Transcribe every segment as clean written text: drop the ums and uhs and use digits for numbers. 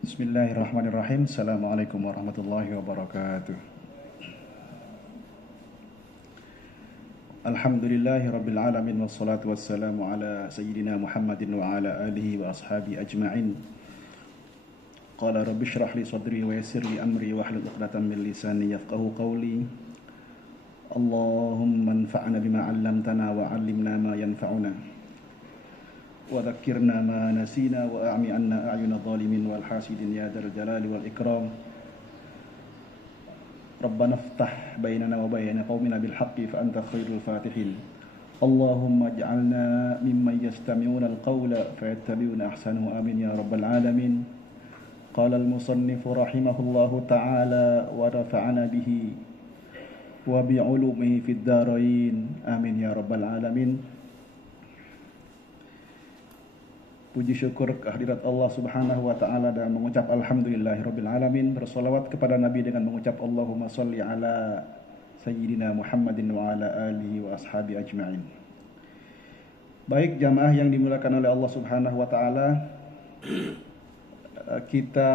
Bismillahirrahmanirrahim. Assalamualaikum warahmatullahi wabarakatuh. Alhamdulillahi rabbil alamin, wassalatu wassalamu ala sayyidina Muhammadin wa ala alihi wa ashabi ajma'in. Qala rabbi shrah li sadri wa yassir li amri wa hlul 'uqdatam min lisani yafqahu qawli. Allahumma anfa'na bima 'allamtana wa 'allimna ma yanfa'una. وذكرنا ما نسينا وأعمي عنا أعين الظالمين والحاسدين يا ذا الجلال والإكرام. ربنا افتح بيننا وبين قومنا بالحق فأنت خير الفاتحين. اللهم اجعلنا ممن يستمعون القول فيتبعون أحسنه آمين يا رب العالمين. قال المصنف رحمه الله تعالى ونفعنا به وبعلومه في الدارين آمين يا رب العالمين. Puji syukur kehadirat Allah subhanahu wa ta'ala dan mengucap alhamdulillahirabbil alamin. Bersolawat kepada Nabi dengan mengucap Allahumma sholli ala sayyidina Muhammadin wa ala alihi wa ashabi ajma'in. Baik jamaah yang dimuliakan oleh Allah subhanahu wa ta'ala, kita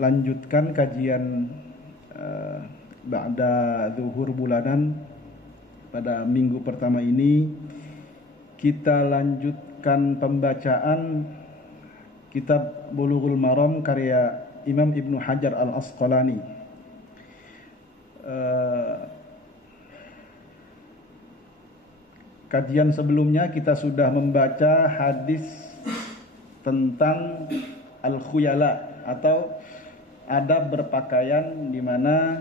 lanjutkan kajian ba'da zuhur bulanan. Pada minggu pertama ini kita lanjutkan pembacaan kitab Bulughul Maram karya Imam Ibnu Hajar Al-Asqalani. Kajian sebelumnya kita sudah membaca hadis tentang al-khuyala atau adab berpakaian, di mana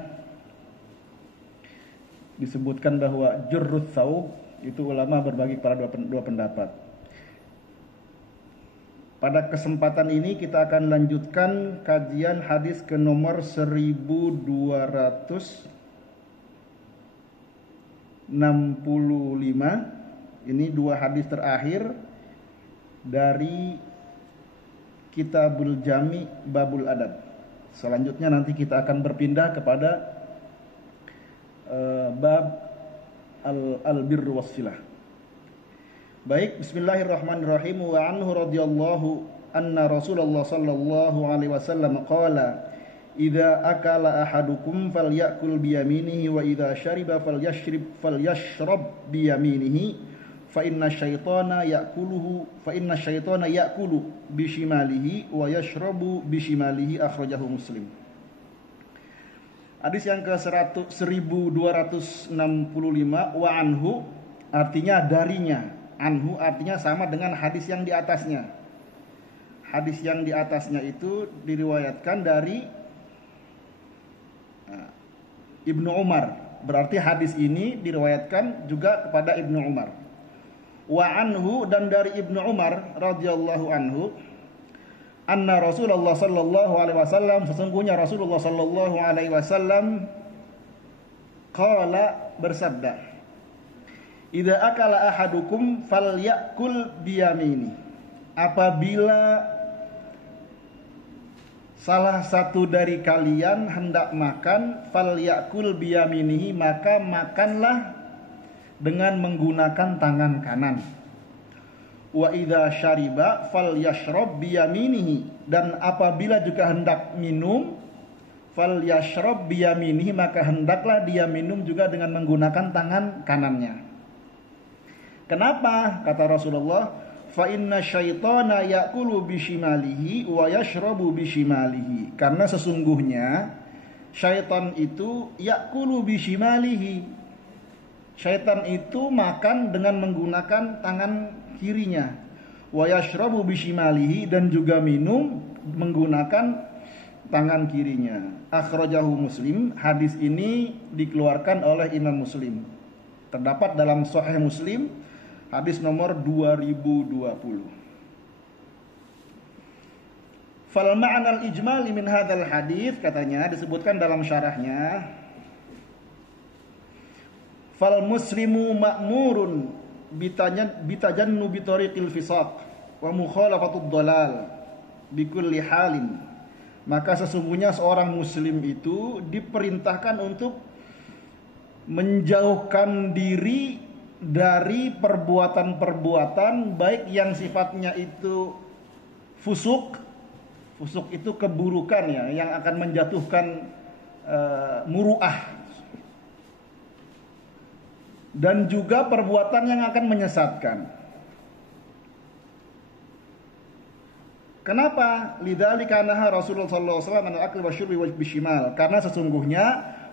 disebutkan bahwa jurrut thawb itu ulama berbagi pada dua pendapat. Pada kesempatan ini kita akan lanjutkan kajian hadis ke nomor 1265. Ini dua hadis terakhir dari Kitabul Jami Babul Adab. Selanjutnya nanti kita akan berpindah kepada bab al-birru wassilah. Baik, bismillahirrahmanirrahim. Wa anhu radhiyallahu anna Rasulullah sallallahu alaihi wasallam qala idza akala ahadukum falyakul biyaminihi wa idza syariba falyashrab biyaminihi fa inna syaitana ya'kulu bishimalihi wa yashrabu bishimalihi, akhrajahu Muslim. Hadis yang ke-1265, wa anhu artinya darinya, anhu artinya sama dengan hadis yang di atasnya. Hadis yang di atasnya itu diriwayatkan dari Ibnu Umar. Berarti hadis ini diriwayatkan juga kepada Ibnu Umar. Wa anhu, dan dari Ibnu Umar radhiyallahu anhu, anna Rasulullah sallallahu alaihi wasallam, sesungguhnya Rasulullah sallallahu alaihi wasallam qala, bersabda, idza akala ahadukum falyakul biyamini, apabila salah satu dari kalian hendak makan, falyakul biyaminihi, maka makanlah dengan menggunakan tangan kanan. Wa idza syariba falyashrab biyaminihi, dan apabila juga hendak minum, falyashrab biyaminihi, maka hendaklah dia minum juga dengan menggunakan tangan kanannya. Kenapa? Kata Rasulullah, fa inna syaitana ya'kulu bishimalihi wa yashrabu bishimalihi, karena sesungguhnya syaitan itu ya'kulu bishimalihi, syaitan itu makan dengan menggunakan tangan kirinya, wa yashrabu bishimalihi, dan juga minum menggunakan tangan kirinya. Akhrajahu Muslim. Hadis ini dikeluarkan oleh Imam Muslim. Terdapat dalam Sahih Muslim hadis nomor 2020. Fal ma'na al-ijmali min hadzal hadis, katanya disebutkan dalam syarahnya, fal muslimu ma'murun bitajannubi tariqil fisaq wa mukhalafatud dhalal bikulli halin. Maka sesungguhnya seorang muslim itu diperintahkan untuk menjauhkan diri dari perbuatan-perbuatan baik yang sifatnya itu fusuk Fusuk itu keburukan ya, yang akan menjatuhkan muru'ah. Dan juga perbuatan yang akan menyesatkan. Kenapa? Lidzalika naha Rasulullah sallallahu alaihi wasallam an al-akli wasyurbi bishimal. Karena sesungguhnya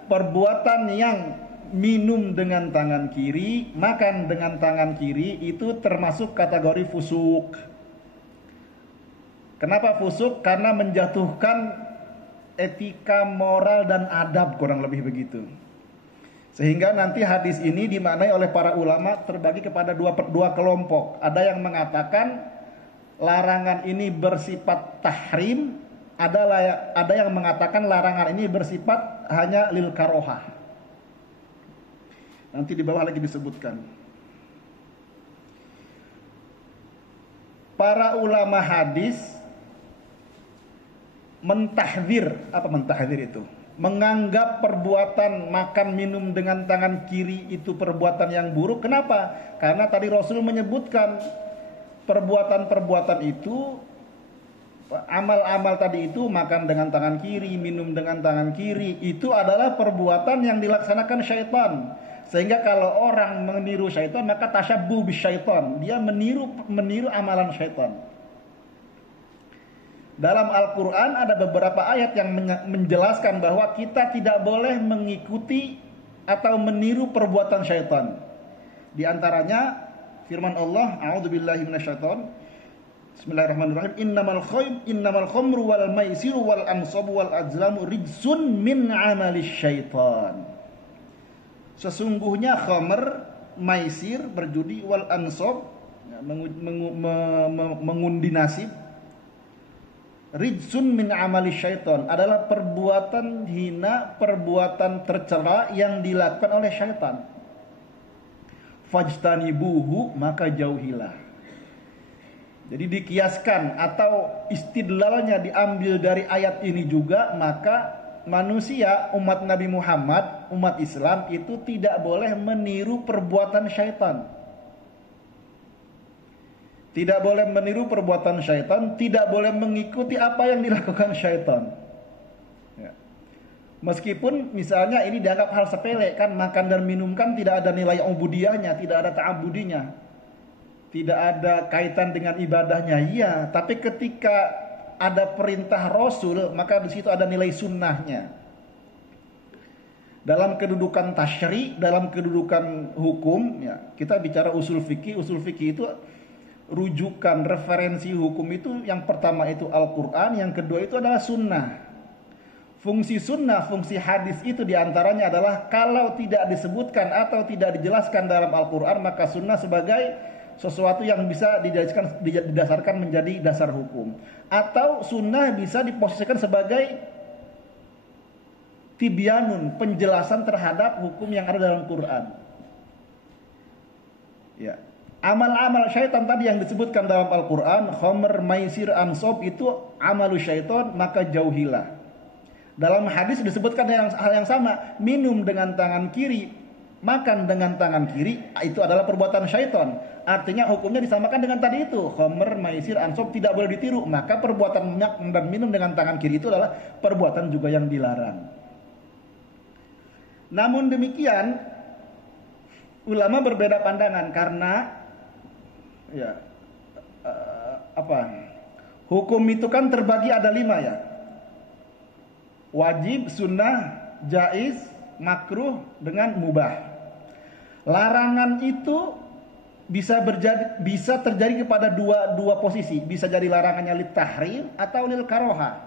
perbuatan yang minum dengan tangan kiri, makan dengan tangan kiri itu termasuk kategori fusuk. Kenapa fusuk? Karena menjatuhkan etika, moral dan adab, kurang lebih begitu. Sehingga nanti hadis ini dimaknai oleh para ulama terbagi kepada dua kelompok. Ada yang mengatakan larangan ini bersifat tahrim, ada yang mengatakan larangan ini bersifat hanya lil karohah. Nanti di bawah lagi disebutkan. Para ulama hadis mentahdzir, apa mentahdzir itu? Menganggap perbuatan makan minum dengan tangan kiri itu perbuatan yang buruk. Kenapa? Karena tadi Rasul menyebutkan perbuatan-perbuatan itu, amal-amal tadi itu, makan dengan tangan kiri, minum dengan tangan kiri, itu adalah perbuatan yang dilaksanakan syaitan. Sehingga kalau orang meniru syaitan, maka tasyabbuh bisyaitan, dia meniru amalan syaitan. Dalam Al-Quran ada beberapa ayat yang menjelaskan bahwa kita tidak boleh mengikuti atau meniru perbuatan syaitan. Di antaranya firman Allah, a'udzubillahi minasyaiton. Bismillahirrahmanirrahim. Innamal khamru wal maisiru wal ansabu wal azlamu rijsun min amalis syaitan. Sesungguhnya khamr, maisir, berjudi, wal ansab, mengundi nasib, rijsun min amalis syaitan, adalah perbuatan hina, perbuatan tercela yang dilakukan oleh syaitan. Fajtanibuhu, maka jauhilah. Jadi dikiaskan atau istidlalnya diambil dari ayat ini juga, maka manusia, umat Nabi Muhammad, umat Islam itu tidak boleh meniru perbuatan syaitan. Tidak boleh meniru perbuatan syaitan, tidak boleh mengikuti apa yang dilakukan syaitan. Ya. Meskipun misalnya ini dianggap hal sepele, kan makan dan minum kan tidak ada nilai ubudiyahnya, tidak ada ta'abudinya, tidak ada kaitan dengan ibadahnya. Iya, tapi ketika ada perintah Rasul, maka di situ ada nilai sunnahnya. Dalam kedudukan tasyri', dalam kedudukan hukum, ya, kita bicara usul fikih. Usul fikih itu rujukan referensi hukum itu, yang pertama itu Al-Quran, yang kedua itu adalah sunnah. Fungsi sunnah, fungsi hadis itu diantaranya adalah kalau tidak disebutkan atau tidak dijelaskan dalam Al-Quran, maka sunnah sebagai sesuatu yang bisa didasarkan menjadi dasar hukum. Atau sunnah bisa diposisikan sebagai tibyanun, penjelasan terhadap hukum yang ada dalam Quran. Ya. Amal-amal syaitan tadi yang disebutkan dalam Al-Quran, khamr, maisir, ansab, itu amalu syaitan, maka jauhilah. Dalam hadis disebutkan hal yang sama, minum dengan tangan kiri, makan dengan tangan kiri, itu adalah perbuatan syaitan. Artinya hukumnya disamakan dengan tadi itu, khamr, maisir, ansab tidak boleh ditiru, maka perbuatan makan dan minum dengan tangan kiri itu adalah perbuatan juga yang dilarang. Namun demikian, ulama berbeda pandangan karena hukum itu kan terbagi ada 5 ya. Wajib, sunnah, jaiz, makruh dengan mubah. Larangan itu bisa terjadi kepada dua posisi. Bisa jadi larangannya lit tahrim atau lil karoha.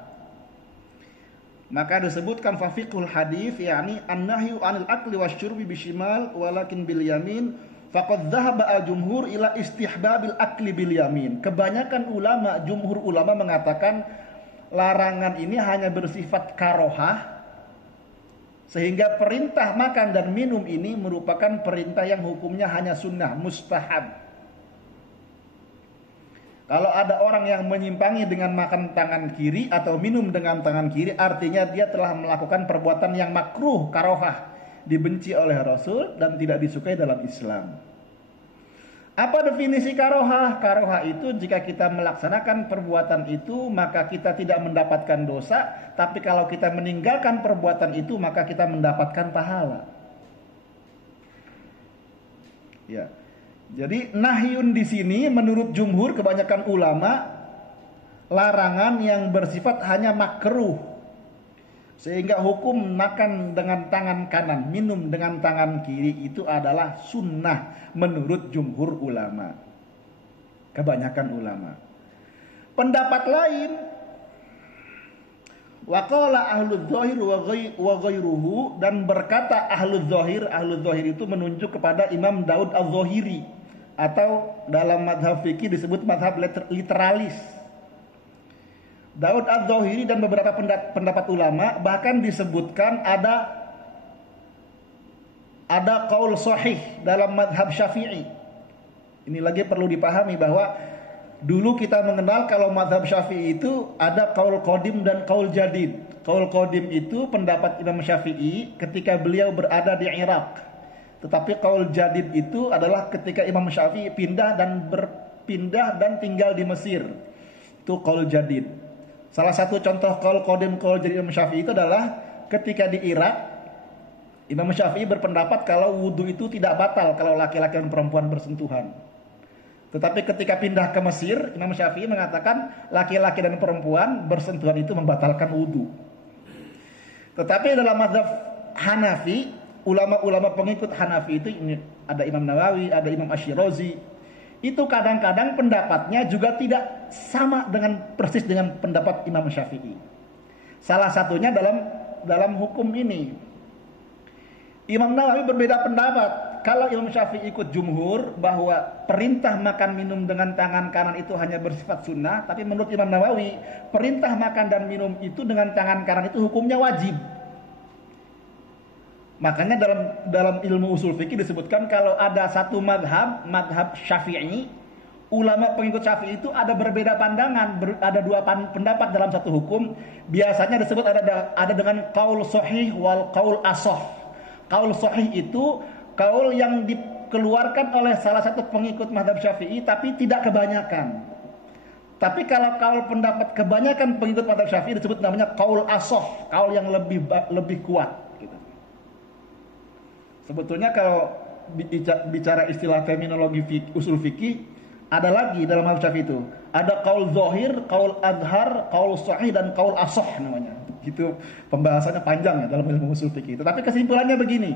Maka disebutkan fafiqhul hadis, yakni an-nahyu 'anil akli wasyurbi bishimal walakin bil yamin. Faqad dhahaba al-jumhur ila istihbabil akli bil yamin. Kebanyakan ulama, jumhur ulama mengatakan larangan ini hanya bersifat karohah, sehingga perintah makan dan minum ini merupakan perintah yang hukumnya hanya sunnah, mustahab. Kalau ada orang yang menyimpangi dengan makan tangan kiri atau minum dengan tangan kiri, artinya dia telah melakukan perbuatan yang makruh, karohah, dibenci oleh Rasul dan tidak disukai dalam Islam. Apa definisi karohah? Karohah itu jika kita melaksanakan perbuatan itu maka kita tidak mendapatkan dosa, tapi kalau kita meninggalkan perbuatan itu maka kita mendapatkan pahala. Ya. Jadi nahyun di sini menurut jumhur kebanyakan ulama larangan yang bersifat hanya makruh. Sehingga hukum makan dengan tangan kanan, minum dengan tangan kiri itu adalah sunnah menurut jumhur ulama. Kebanyakan ulama. Pendapat lain, waqala ahlul zahir wa ghairuhu, dan berkata ahlul zahir itu menunjuk kepada Imam Daud al-Zahiri, atau dalam madhab fikih disebut madhab literalis. Daud al-Zahiri dan beberapa pendapat ulama bahkan disebutkan ada qaul sahih dalam madhab Syafi'i. Ini lagi perlu dipahami bahwa dulu kita mengenal kalau madhab Syafi'i itu ada qaul qadim dan qaul jadid. Qaul qadim itu pendapat Imam Syafi'i ketika beliau berada di Irak. Tetapi qaul jadid itu adalah ketika Imam Syafi'i pindah dan tinggal di Mesir. Itu qaul jadid. Salah satu contoh qaul qadim qaul jadid Imam Syafi'i itu adalah ketika di Irak, Imam Syafi'i berpendapat kalau wudu itu tidak batal kalau laki-laki dan perempuan bersentuhan. Tetapi ketika pindah ke Mesir, Imam Syafi'i mengatakan laki-laki dan perempuan bersentuhan itu membatalkan wudu. Tetapi dalam mazhab Hanafi, ulama-ulama pengikut Hanafi itu ini ada Imam Nawawi, ada Imam Ash-Shirazi. Itu kadang-kadang pendapatnya juga tidak sama persis dengan pendapat Imam Syafi'i. Salah satunya dalam hukum ini. Imam Nawawi berbeda pendapat. Kalau Imam Syafi'i ikut jumhur bahwa perintah makan minum dengan tangan kanan itu hanya bersifat sunnah, tapi menurut Imam Nawawi perintah makan dan minum itu dengan tangan kanan itu hukumnya wajib. Makanya dalam ilmu usul fikih disebutkan kalau ada satu madhab Syafi'i, ulama pengikut Syafi'i itu ada berbeda pandangan, ada dua pendapat dalam satu hukum. Biasanya disebut ada dengan qaul sahih wal qaul asah. Qaul sahih itu qaul yang dikeluarkan oleh salah satu pengikut madhab Syafi'i tapi tidak kebanyakan. Tapi kalau qaul pendapat kebanyakan pengikut madhab Syafi'i disebut namanya qaul asah, qaul yang lebih kuat. Sebetulnya kalau bicara istilah terminologi usul fikih, ada lagi dalam mazhab Syafi'i itu. Ada qaul zahir, qaul adhar, qaul sahih dan qaul asah namanya. Gitu pembahasannya panjang ya dalam ilmu usul fikih. Tetapi kesimpulannya begini.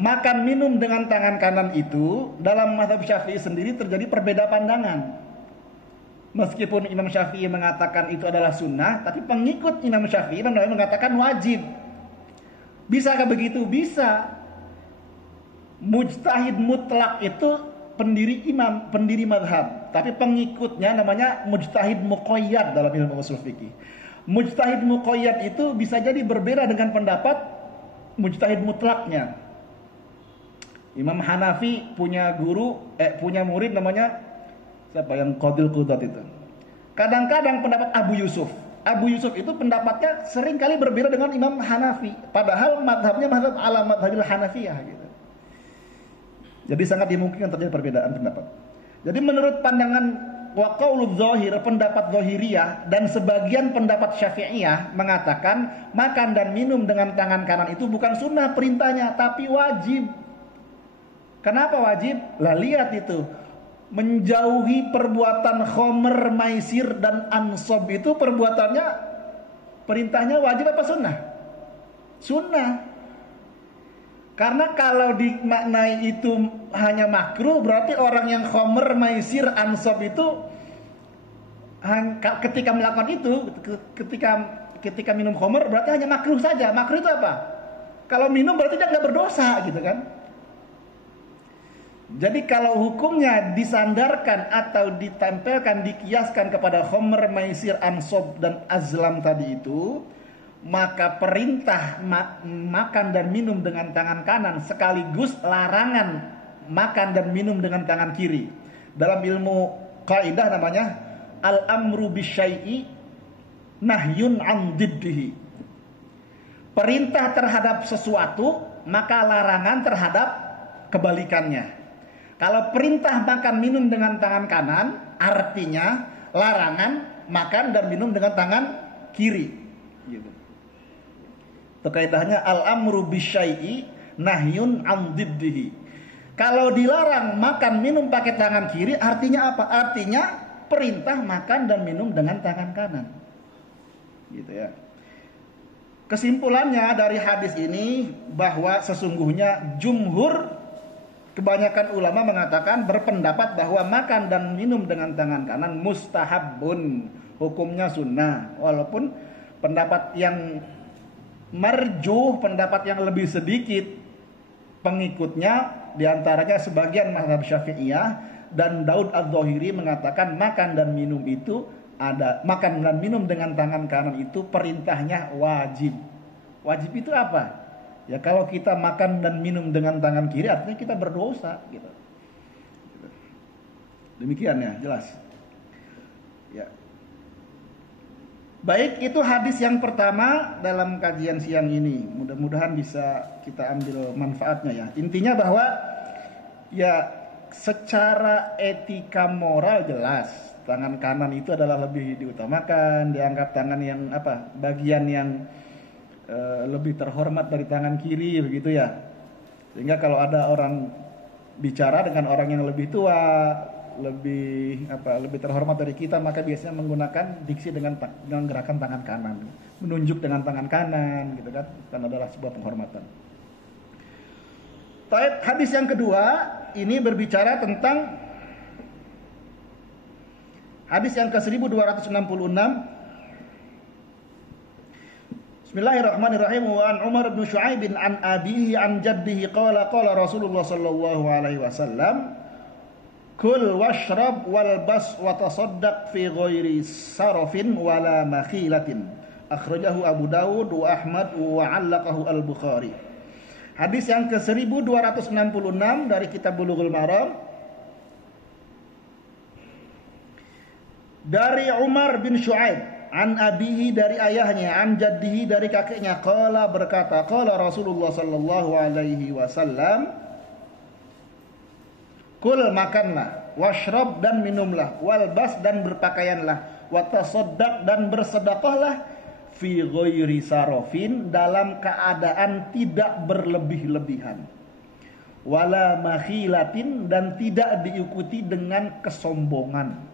Makan minum dengan tangan kanan itu dalam mazhab Syafi'i sendiri terjadi perbedaan pandangan. Meskipun Imam Syafi'i mengatakan itu adalah sunnah, tapi pengikut Imam Syafi'i mengatakan wajib. Bisakah begitu? Bisa. Mujtahid mutlak itu pendiri madhab, tapi pengikutnya namanya mujtahid muqayyad dalam ilmu usul fikih. Mujtahid muqayyad itu bisa jadi berbeda dengan pendapat mujtahid mutlaknya. Imam Hanafi punya murid namanya siapa yang Qadil Qudat itu. Kadang-kadang pendapat Abu Yusuf itu pendapatnya sering kali berbeda dengan Imam Hanafi, padahal madhabnya madhab ala madhabil Hanafiyah gitu. Jadi sangat dimungkinkan terjadi perbedaan pendapat. Jadi menurut pandangan wa qauludz zahir, pendapat zahiriyah dan sebagian pendapat syafi'iyah mengatakan makan dan minum dengan tangan kanan itu bukan sunnah perintahnya, tapi wajib. Kenapa wajib? Lah lihat itu. Menjauhi perbuatan khomer, maisir dan ansob itu perintahnya wajib apa sunnah? Sunnah. Karena kalau dimaknai itu hanya makruh, berarti orang yang khomer, maisir, ansob itu ketika melakukan itu, ketika minum khomer berarti hanya makruh saja. Makruh itu apa? Kalau minum berarti dia nggak berdosa gitu kan? Jadi kalau hukumnya disandarkan atau ditempelkan, dikiaskan kepada khomer, maisir, ansob dan azlam tadi itu, maka perintah makan dan minum dengan tangan kanan sekaligus larangan makan dan minum dengan tangan kiri. Dalam ilmu kaidah namanya al-amru bisyai'i nahyun an diddihi. Perintah terhadap sesuatu, maka larangan terhadap kebalikannya. Kalau perintah makan minum dengan tangan kanan, artinya larangan makan dan minum dengan tangan kiri. Gitu. Itu kaidahnya al-amru bisyai'i nahyun an diddihi. Kalau dilarang makan minum pakai tangan kiri, artinya apa? Artinya perintah makan dan minum dengan tangan kanan. Gitu ya. Kesimpulannya dari hadis ini bahwa sesungguhnya jumhur kebanyakan ulama mengatakan berpendapat bahwa makan dan minum dengan tangan kanan mustahabun, hukumnya sunnah. Walaupun pendapat yang marjuh, pendapat yang lebih sedikit pengikutnya diantaranya sebagian mazhab Syafi'iyah dan Daud Adz-Dzahiri mengatakan makan dan minum itu makan dan minum dengan tangan kanan itu perintahnya wajib. Wajib itu apa? Ya kalau kita makan dan minum dengan tangan kiri artinya kita berdosa gitu. Demikian ya, jelas. Ya. Baik, itu hadis yang pertama dalam kajian siang ini. Mudah-mudahan bisa kita ambil manfaatnya ya. Intinya bahwa ya secara etika moral jelas tangan kanan itu adalah lebih diutamakan, dianggap tangan yang bagian yang lebih terhormat dari tangan kiri begitu ya. Sehingga kalau ada orang bicara dengan orang yang lebih tua, lebih terhormat dari kita, maka biasanya menggunakan diksi dengan gerakan tangan kanan, menunjuk dengan tangan kanan gitu kan, adalah sebuah penghormatan. Hadis yang kedua ini berbicara tentang hadis yang ke-1266. Bismillahirrahmanirrahim. Wa an Umar bin Shu'aib an abihi an jaddihi qala Rasulullah sallallahu alaihi wasallam kul washrab walbas wa tasaddaq fi ghairi sarafin wala makhilatin. Akhrajahu Abu Dawud wa Ahmad wa 'allaqahu Al-Bukhari. Hadis yang ke-1266 dari kitab Bulughul Maram dari Umar bin Shu'aib an abihi dari ayahnya, an jaddihi dari kakeknya, qala berkata, qala Rasulullah sallallahu alaihi wasallam, kul makanlah, washrab dan minumlah, walbas dan berpakaianlah, watasaddaq dan bersedekahlah, fi ghairi sarafin dalam keadaan tidak berlebih-lebihan, wala makhilatin dan tidak diikuti dengan kesombongan.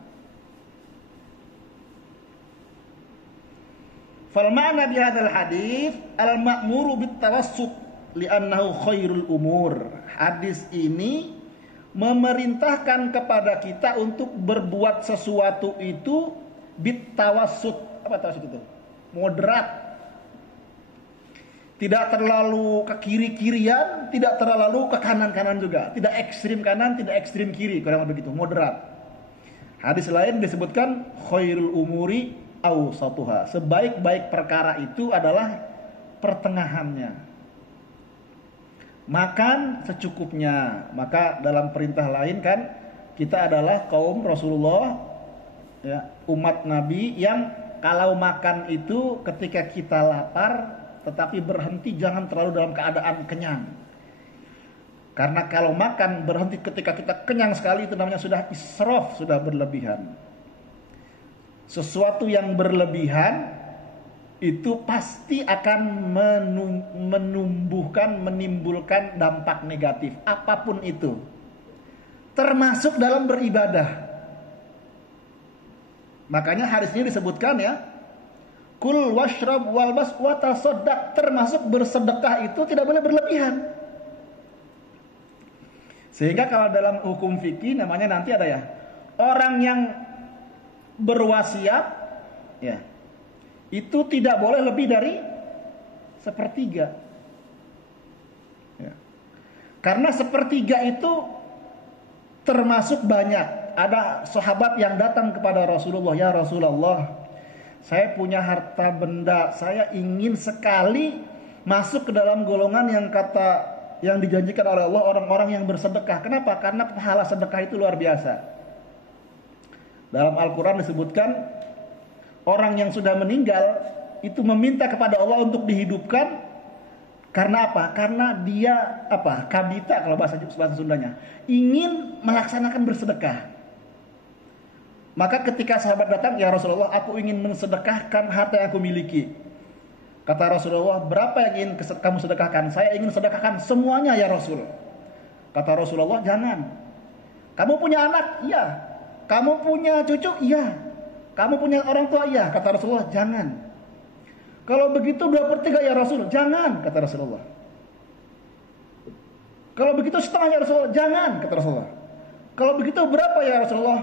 Fal ma'na bi hadzal hadis al-ma'muru bit tawassut li'annahu khairul umur. Hadis ini memerintahkan kepada kita untuk berbuat sesuatu itu bit tawassut. Apa tawassut itu? Moderat. Tidak terlalu ke kiri-kirian, tidak terlalu ke kanan-kanan juga. Tidak ekstrim kanan, tidak ekstrim kiri, kurang lebih begitu, moderat. Hadis lain disebutkan khairul umuri awsatuha. Sebaik-baik perkara itu adalah pertengahannya. Makan secukupnya. Maka dalam perintah lain kan kita adalah kaum Rasulullah ya, umat Nabi yang kalau makan itu ketika kita lapar tetapi berhenti jangan terlalu dalam keadaan kenyang. Karena kalau makan berhenti ketika kita kenyang sekali itu namanya sudah israf, sudah berlebihan. Sesuatu yang berlebihan itu pasti akan menimbulkan dampak negatif apapun itu, termasuk dalam beribadah. Makanya hadis ini disebutkan ya, kul washrab walbas watasaddaq, termasuk bersedekah itu tidak boleh berlebihan. Sehingga kalau dalam hukum fikih namanya nanti ada ya, orang yang berwasiat ya itu tidak boleh lebih dari sepertiga ya. Karena sepertiga itu termasuk banyak. Ada sahabat yang datang kepada Rasulullah, ya Rasulullah, saya punya harta benda, saya ingin sekali masuk ke dalam golongan yang dijanjikan oleh Allah, orang-orang yang bersedekah. Kenapa? Karena pahala sedekah itu luar biasa. Dalam Al-Quran disebutkan orang yang sudah meninggal itu meminta kepada Allah untuk dihidupkan Karena apa? Karena dia apa? Kabita kalau bahasa Sundanya, ingin melaksanakan bersedekah. Maka ketika sahabat datang, ya Rasulullah, aku ingin mensedekahkan harta yang aku miliki. Kata Rasulullah, berapa yang ingin kamu sedekahkan? Saya ingin sedekahkan semuanya ya Rasul. Kata Rasulullah, jangan. Kamu punya anak? Iya. Kamu punya cucu? Iya. Kamu punya orang tua? Iya. Kata Rasulullah, jangan. Kalau begitu 2/3 ya Rasul, jangan, kata Rasulullah. Kalau begitu setengah ya Rasulullah, jangan, kata Rasulullah. Kalau begitu berapa ya Rasulullah?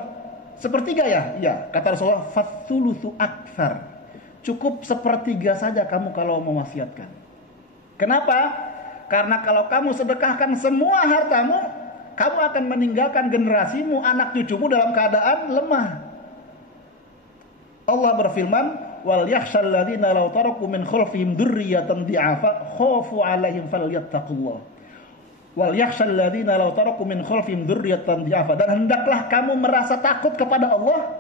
1/3 ya? Iya, kata Rasulullah, fatsulusu aktsar. Cukup 1/3 saja kamu kalau mewasiatkan. Kenapa? Karena kalau kamu sedekahkan semua hartamu, kamu akan meninggalkan generasimu, anak cucumu dalam keadaan lemah. Allah berfirman, wal yakhshal ladzina law taraku min khalfihim dzurriyyatan dhi'afa khafu 'alaihim falyattaqullah. Wal yakhshal ladzina law taraku min khalfihim dzurriyyatan dhi'afa. Dan hendaklah kamu merasa takut kepada Allah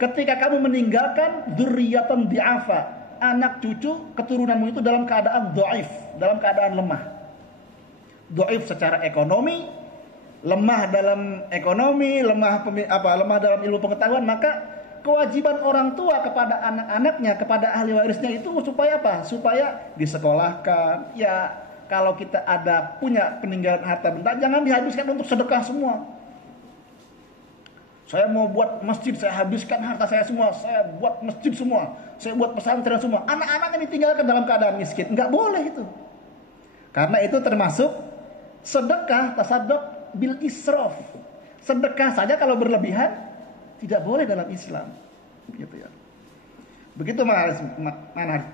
ketika kamu meninggalkan dzurriyyatan dhi'afa, anak cucu keturunanmu itu dalam keadaan dhaif, dalam keadaan lemah. Dhaif secara ekonomi, lemah dalam ekonomi, lemah dalam ilmu pengetahuan, maka kewajiban orang tua kepada anak-anaknya, kepada ahli warisnya itu supaya apa? Supaya disekolahkan. Ya, kalau kita punya peninggalan harta benda, jangan dihabiskan untuk sedekah semua. Saya mau buat masjid, saya habiskan harta saya semua. Saya buat masjid semua. Saya buat pesantren semua. Anak-anaknya ditinggalkan dalam keadaan miskin. Enggak boleh itu. Karena itu termasuk sedekah, tasaddaq bil israf. Sedekah saja kalau berlebihan tidak boleh dalam Islam, gitu ya. Begitu mana?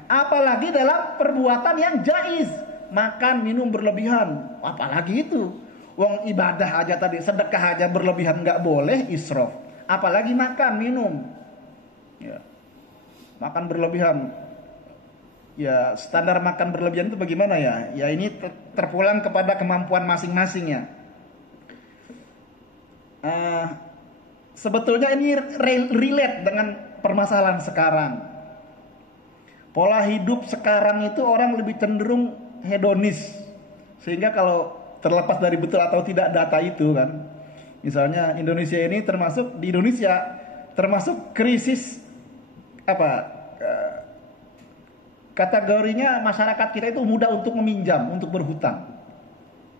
Apalagi dalam perbuatan yang jaiz, makan minum berlebihan, apalagi itu. Wong ibadah aja tadi, sedekah aja berlebihan nggak boleh, israf. Apalagi makan minum, ya. Makan berlebihan, ya standar makan berlebihan itu bagaimana ya? Ya ini terpulang kepada kemampuan masing-masing ya. Sebetulnya ini relate dengan permasalahan sekarang. Pola hidup sekarang itu orang lebih cenderung hedonis. Sehingga kalau terlepas dari betul atau tidak data itu kan. Misalnya Indonesia ini termasuk krisis kategorinya masyarakat kita itu mudah untuk meminjam, untuk berhutang.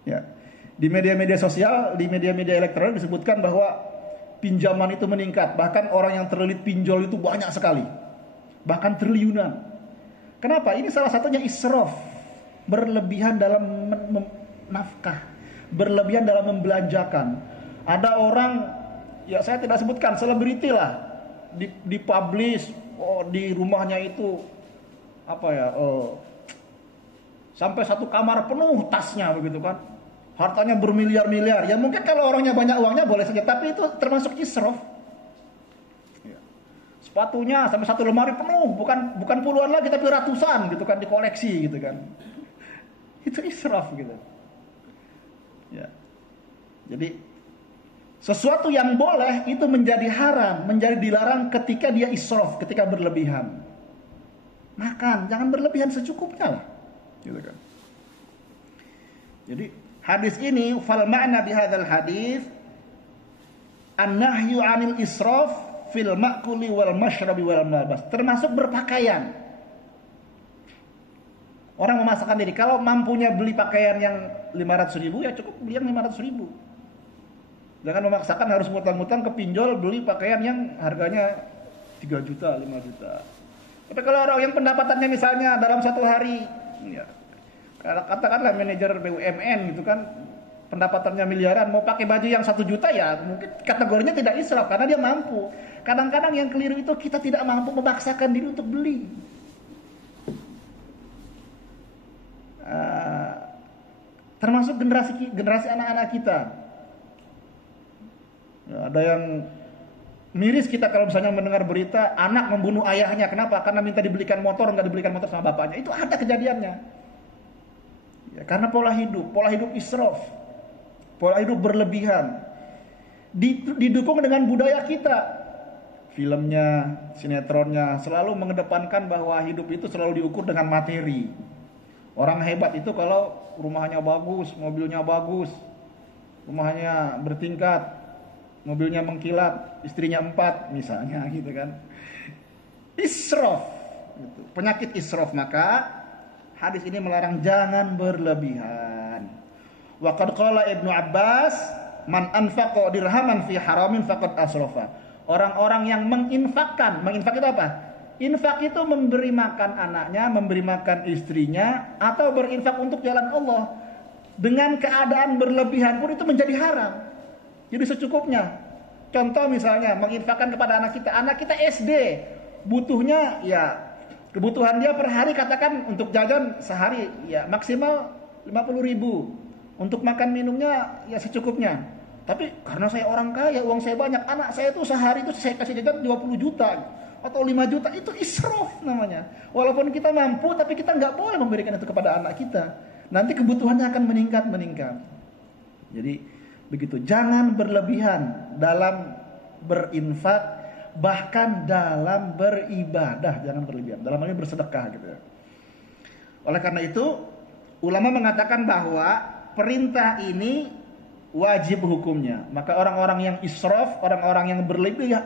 Ya. Di media-media sosial, di media-media elektronik disebutkan bahwa pinjaman itu meningkat, bahkan orang yang terlilit pinjol itu banyak sekali, bahkan triliunan. Kenapa? Ini salah satunya israf, berlebihan dalam nafkah, berlebihan dalam membelanjakan. Ada orang, ya saya tidak sebutkan, selebriti lah, dipublish, di rumahnya itu sampai satu kamar penuh tasnya begitu kan. Hartanya bermiliar-miliar. Ya mungkin kalau orangnya banyak uangnya boleh saja, tapi itu termasuk israf. Ya. Sepatunya sampai satu lemari penuh, bukan puluhan lagi tapi ratusan gitu kan, dikoleksi gitu kan. Itu israf gitu. Ya. Jadi sesuatu yang boleh itu menjadi haram, menjadi dilarang ketika dia israf, ketika berlebihan. Makan, jangan berlebihan, secukupnya lah. Gitu kan. Jadi hadis ini, fal ma'na bihadzal hadis an-nahyu 'anil israf fil ma'kuli wal masyrabi wal malbas, termasuk berpakaian. Orang memaksakan diri, kalau mampunya beli pakaian yang 500.000 ya cukup beli yang 500.000. Jangan memaksakan harus mutang-mutang ke pinjol beli pakaian yang harganya 3 juta, 5 juta. Tapi kalau orang yang pendapatannya misalnya dalam satu hari, ya, katakanlah manajer BUMN gitu kan, pendapatannya miliaran, mau pakai baju yang 1 juta ya mungkin kategorinya tidak israf karena dia mampu. Kadang-kadang yang keliru itu kita tidak mampu memaksakan diri untuk beli. Termasuk generasi anak-anak kita. Ya, ada yang miris kita kalau misalnya mendengar berita anak membunuh ayahnya. Kenapa? Karena minta dibelikan motor, nggak dibelikan motor sama bapaknya. Itu ada kejadiannya. Ya, karena pola hidup israf, pola hidup berlebihan, didukung dengan budaya kita. Filmnya, sinetronnya selalu mengedepankan bahwa hidup itu selalu diukur dengan materi. Orang hebat itu kalau rumahnya bagus, mobilnya bagus, rumahnya bertingkat, mobilnya mengkilat, istrinya 4 misalnya gitu kan. Israf, gitu. Penyakit israf. Maka hadis ini melarang jangan berlebihan. Wa qad qala Ibnu Abbas, man anfaqa dirhaman fi haramin faqad asrafa. Orang-orang yang menginfak itu apa? Infak itu memberi makan anaknya, memberi makan istrinya, atau berinfak untuk jalan Allah dengan keadaan berlebihan pun itu menjadi haram. Jadi secukupnya. Contoh misalnya menginfakkan kepada anak kita SD, butuhnya ya kebutuhan dia per hari katakan untuk jajan sehari ya maksimal 50.000. Untuk makan minumnya ya secukupnya. Tapi karena saya orang kaya, uang saya banyak, anak saya tuh sehari itu saya kasih jajan 20 juta atau 5 juta, itu israf namanya. Walaupun kita mampu, tapi kita nggak boleh memberikan itu kepada anak kita. Nanti kebutuhannya akan meningkat. Jadi begitu, jangan berlebihan dalam berinfak, bahkan dalam beribadah jangan berlebihan. Dalam hal ini bersedekah gitu ya. Oleh karena itu, ulama mengatakan bahwa perintah ini wajib hukumnya. Maka orang-orang yang israf, orang-orang yang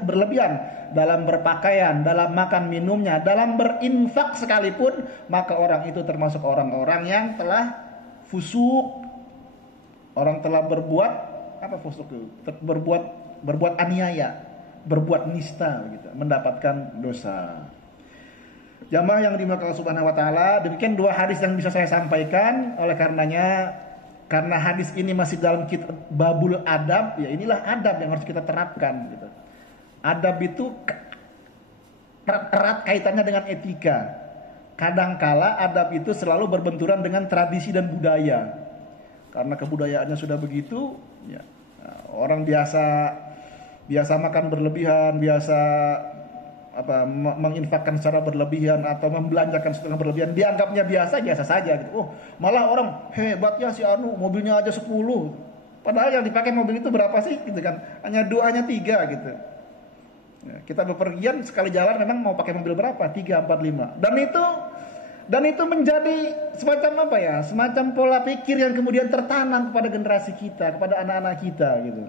berlebihan dalam berpakaian, dalam makan minumnya, dalam berinfak sekalipun, maka orang itu termasuk orang-orang yang telah fusuk. Orang telah berbuat apa fusuk itu? Berbuat aniaya, berbuat nista gitu, mendapatkan dosa. Jamaah yang dimuliakan Allah Subhanahu wa taala, demikian 2 hadis yang bisa saya sampaikan. Oleh karenanya, karena hadis ini masih dalam kitab babul adab, ya inilah adab yang harus kita terapkan gitu. Adab itu erat kaitannya dengan etika. Kadangkala adab itu selalu berbenturan dengan tradisi dan budaya. Karena kebudayaannya sudah begitu, ya, orang biasa makan berlebihan, biasa menginfakkan secara berlebihan atau membelanjakan secara berlebihan, dianggapnya biasa saja gitu. Oh, malah orang hebat ya si anu, mobilnya aja 10. Padahal yang dipakai mobil itu berapa sih gitu kan? Hanya 2, hanya 3 gitu. Ya, kita bepergian sekali jalan memang mau pakai mobil berapa? 3, 4, 5. Dan itu menjadi semacam semacam pola pikir yang kemudian tertanam kepada generasi kita, kepada anak-anak kita gitu.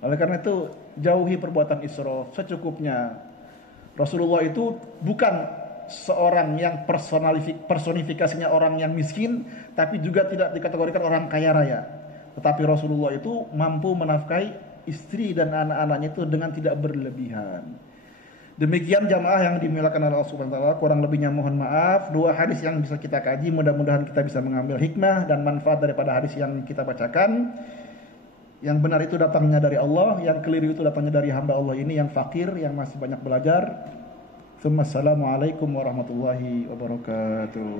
Oleh karena itu, jauhi perbuatan israf secukupnya. Rasulullah itu bukan seorang yang personifikasinya orang yang miskin, tapi juga tidak dikategorikan orang kaya raya. Tetapi Rasulullah itu mampu menafkahi istri dan anak-anaknya itu dengan tidak berlebihan. Demikian jamaah yang dimuliakan oleh Allah Subhanahu wa taala, kurang lebihnya mohon maaf. 2 hadis yang bisa kita kaji, mudah-mudahan kita bisa mengambil hikmah dan manfaat daripada hadis yang kita bacakan. Yang benar itu datangnya dari Allah, yang keliru itu datangnya dari hamba Allah ini yang fakir, yang masih banyak belajar. Assalamualaikum warahmatullahi wabarakatuh.